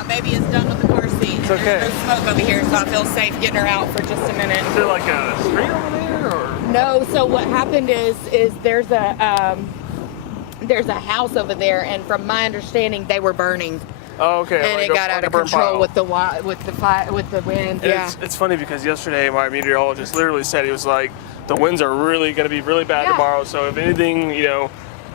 My baby is done with the car seat. It's okay. There's no smoke over here, so I feel safe getting her out for just a minute. Is there like a street over there, or? No. So what happened is there's a house over there, and from my understanding, they were burning. Oh, okay. And like it got out of control with the wind. Yeah. It's funny because yesterday my meteorologist literally said, he was like, the winds are really going to be really bad tomorrow. So if anything,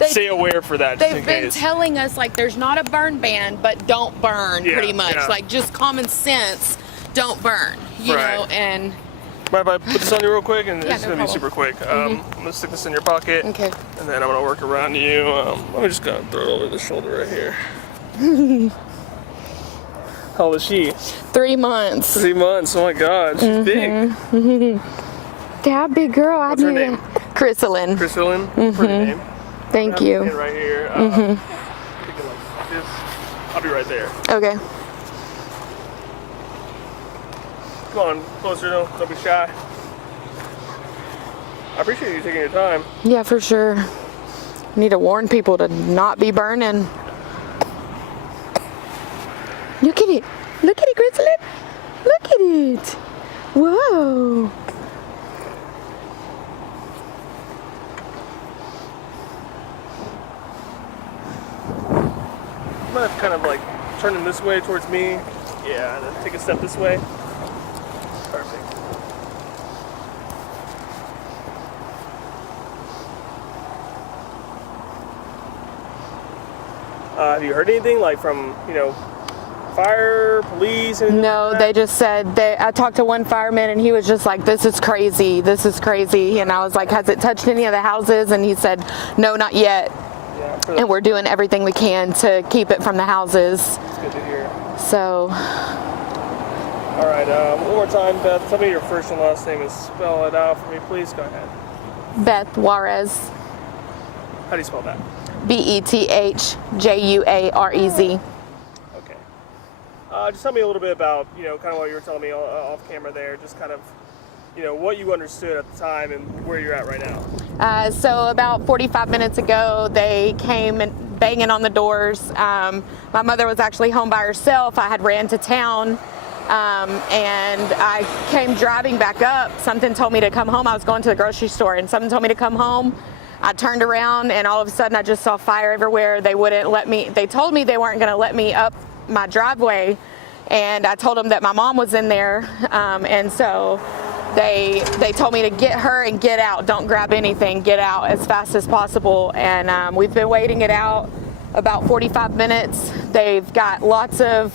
stay aware for that. Just in They've been case. telling us like there's not a burn ban, but don't burn, pretty much. Yeah. Like just common sense, don't burn. You know, and. Mind if I put this on you real quick? And Yeah, it's no going to be super quick. I'm going to stick this in your pocket. Okay. And then I'm going to work around you. Let me just kind of throw it over the shoulder right here. How old is she? 3 months. 3 months. Oh my God, she's big. Yeah, big girl. What's her name? Chrysalin. Chrysalin. Pretty name. Thank you. Right here. I'll be right there. Okay. Come on, closer. Don't be shy. I appreciate you taking your time. Yeah, for sure. Need to warn people to not be burning. Look at it. Look at it, Chrysalin. Look at it. Whoa. I'm gonna kind of like turn him this way towards me. Yeah, and then take a step this way. Perfect. Have you heard anything like from, fire, police? No, they just said I talked to one fireman and he was just like, this is crazy. This is crazy. And I was like, has it touched any of the houses? And he said, no, not yet. Yeah, and we're doing everything we can to keep it from the houses. That's good to hear. So. All right, one more time, Beth. Tell me your first and last name and spell it out for me, please. Go ahead. Beth Juarez. How do you spell that? Bethjuarez. Okay. Just tell me a little bit about, kind of what you were telling me off camera there. Just kind of, what you understood at the time and where you're at right now. So about 45 minutes ago, they came and banging on the doors. My mother was actually home by herself. I had ran to town. And I came driving back up. Something told me to come home. I was going to the grocery store and something told me to come home. I turned around and all of a sudden I just saw fire everywhere. They wouldn't let me, they told me they weren't going to let me up my driveway. And I told them that my mom was in there. And so they told me to get her and get out. Don't grab anything, get out as fast as possible. And we've been waiting it out about 45 minutes. They've got lots of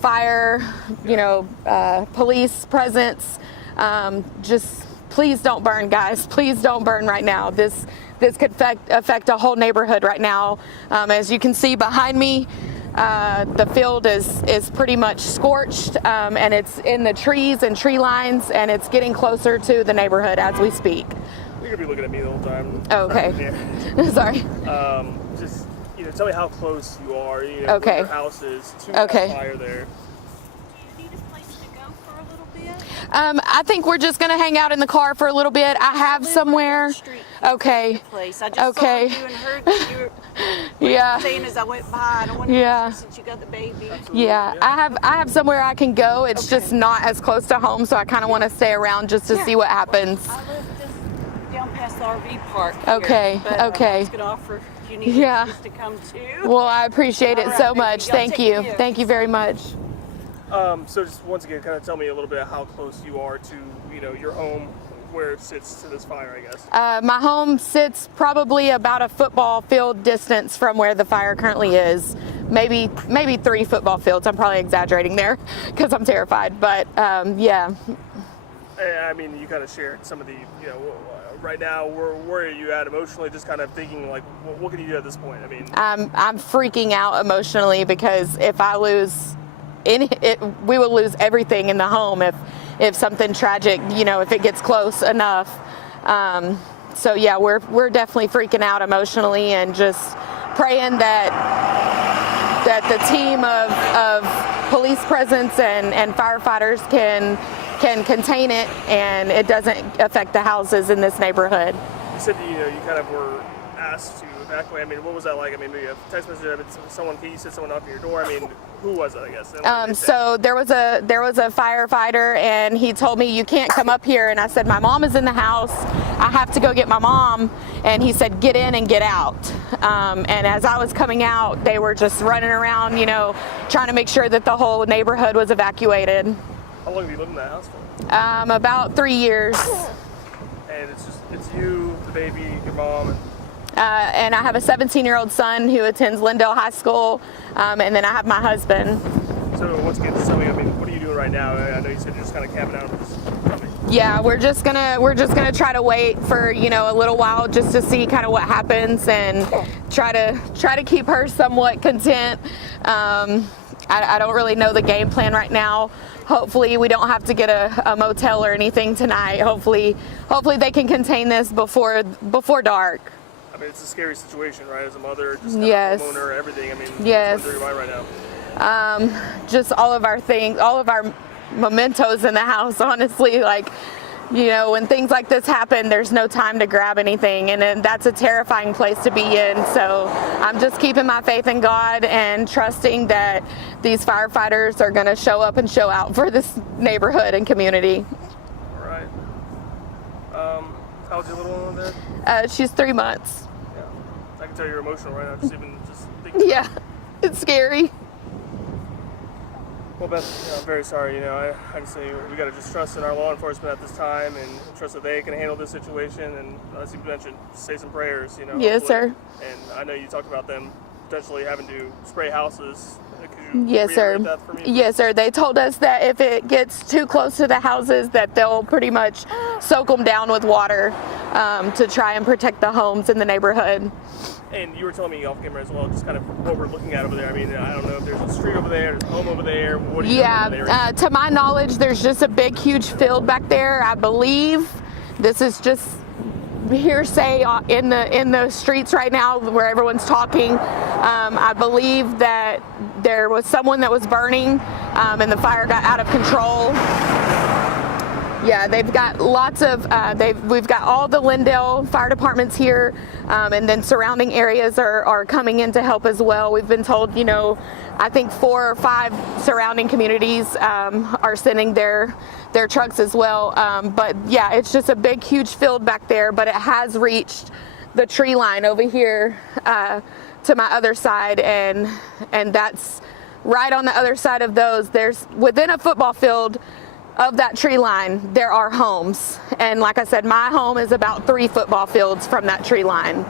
fire, police presence. Just please don't burn, guys. Please don't burn right now. This could affect a whole neighborhood right now. As you can see behind me, the field is pretty much scorched, and it's in the trees and tree lines, and it's getting closer to the neighborhood as we speak. You're gonna be looking at me the whole time. Oh, okay. Sorry. Just tell me how close you are. Okay. Where your house is to that fire there. I think we're just going to hang out in the car for a little bit. I have somewhere. Okay. Place. I just saw you and heard that you were saying as I went by. I don't want to since you got the baby. Yeah, I have somewhere I can go. It's just not as close to home, so I kind of want to stay around just to see what happens. I live just down past the RV park here, Okay. But okay. I was going to offer if you need just to come too. Well, I appreciate it so much. Thank you. Care. Thank you very much. So just once again, kind of tell me a little bit how close you are to, your home, where it sits to this fire, I guess. My home sits probably about a football field distance from where the fire currently is. Maybe 3 football fields. I'm probably exaggerating there because I'm terrified, but yeah. I mean, you kind of shared some of the, right now, where are you at emotionally? Just kind of thinking, like, what can you do at this point? I mean, I'm freaking out emotionally because if I lose we will lose everything in the home if something tragic, if it gets close enough. So yeah, we're definitely freaking out emotionally and just praying that the team of police presence and firefighters can contain it and it doesn't affect the houses in this neighborhood. You said you kind of were asked to evacuate? I mean, what was that like? I mean, maybe a text message, you said someone knocked on your door. I mean, who was it, I guess? So there was a firefighter, and he told me, you can't come up here. And I said, my mom is in the house. I have to go get my mom. And he said, get in and get out. And as I was coming out, they were just running around, you know, trying to make sure that the whole neighborhood was evacuated. How long have you lived in that house for? About 3 years. And it's you, the baby, your mom, and I have a 17-year-old son who attends Lindale High School, and then I have my husband. So once again, just tell me, I mean, what are you doing right now? I know you said you're just kind of camping out. Yeah, we're just gonna try to wait for, you know, a little while just to see kind of what happens and try to keep her somewhat content. I don't really know the game plan right now. Hopefully we don't have to get a motel or anything tonight. Hopefully they can contain this before dark. I mean, it's a scary situation, right? As a mother, just yes. homeowner, everything. I mean, yes. what's going through your mind right now? Just all of our things, all of our mementos in the house, honestly. Like, you know, when things like this happen, there's no time to grab anything, and then that's a terrifying place to be in. So I'm just keeping my faith in God and trusting that these firefighters are going to show up and show out for this neighborhood and community. All right. How's your little one there? She's 3 months. Yeah. I can tell you're emotional right now, just thinking. Yeah, it's scary. Well, Beth, I'm very sorry. You know, I just say we got to just trust in our law enforcement at this time, and trust that they can handle this situation. And as you mentioned, say some prayers. You know. Yes, sir. And I know you talked about them potentially having to spray houses. Yes, sir. That for me? Yes, sir. They told us that if it gets too close to the houses, that they'll pretty much soak them down with water to try and protect the homes in the neighborhood. And you were telling me off camera as well, just kind of what we're looking at over there. I mean, I don't know if there's a street over there, there's a home over there. What do you know there? To my knowledge, there's just a big, huge field back there. I believe this is just hearsay in the streets right now where everyone's talking. I believe that there was someone that was burning, and the fire got out of control. Yeah, they've got lots of, we've got all the Lindale fire departments here, and then surrounding areas are coming in to help as well. We've been told, you know, I think 4 or 5 surrounding communities are sending their trucks as well. But yeah, it's just a big, huge field back there, but it has reached the tree line over here to my other side, and that's right on the other side of those. There's, within a football field of that tree line, there are homes. And like I said, my home is about 3 football fields from that tree line.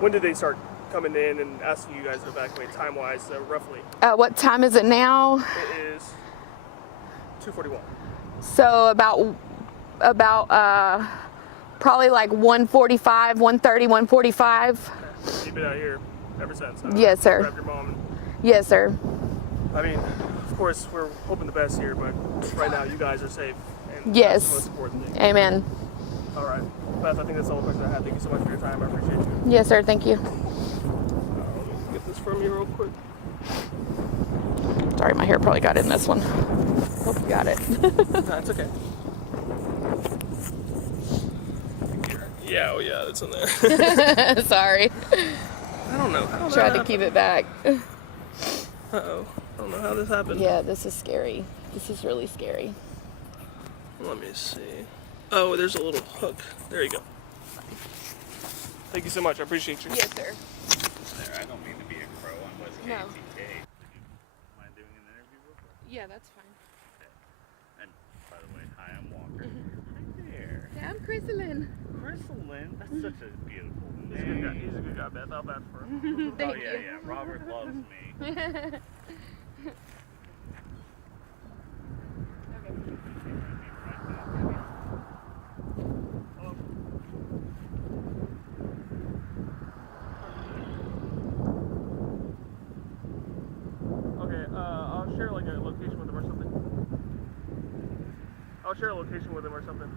When did they start coming in and asking you guys to evacuate time-wise, roughly? What time is it now? It is 2:41. So about probably like 1:45, 1:30, 1:45. You've been out here ever since, huh? Yes, sir. Grab your mom. Yes, sir. I mean, of course, we're hoping the best here, but right now you guys are safe. And yes. That's the most important thing. Amen. All right. Beth, I think that's all the questions I have. Thank you so much for your time. I appreciate you. Yes, sir. Thank you. Let me get this from you real quick. Sorry, my hair probably got in this one. Hope you got it. No, it's okay. Yeah, oh yeah, that's in there. Sorry. I don't know. How Tried to keep it back. Uh-oh. I don't know how this happened. Yeah, this is scary. This is really scary. Let me see. Oh, there's a little hook. There you go. Thank you so much. I appreciate you. Yes, sir. I don't mean to be a crow. I'm with No. KTK. Am I doing an interview real quick? Yeah, that's fine. Okay. And by the way, hi, I'm Walker. Right there. Yeah, I'm Chrysalin. Crystal Lynn. That's such a beautiful He's a good guy. name. He's a good guy, Beth. I'll vouch for him. Oh yeah, yeah. Robert loves me. Okay, I'll share like a location with him or something. I'll share a location with him or something.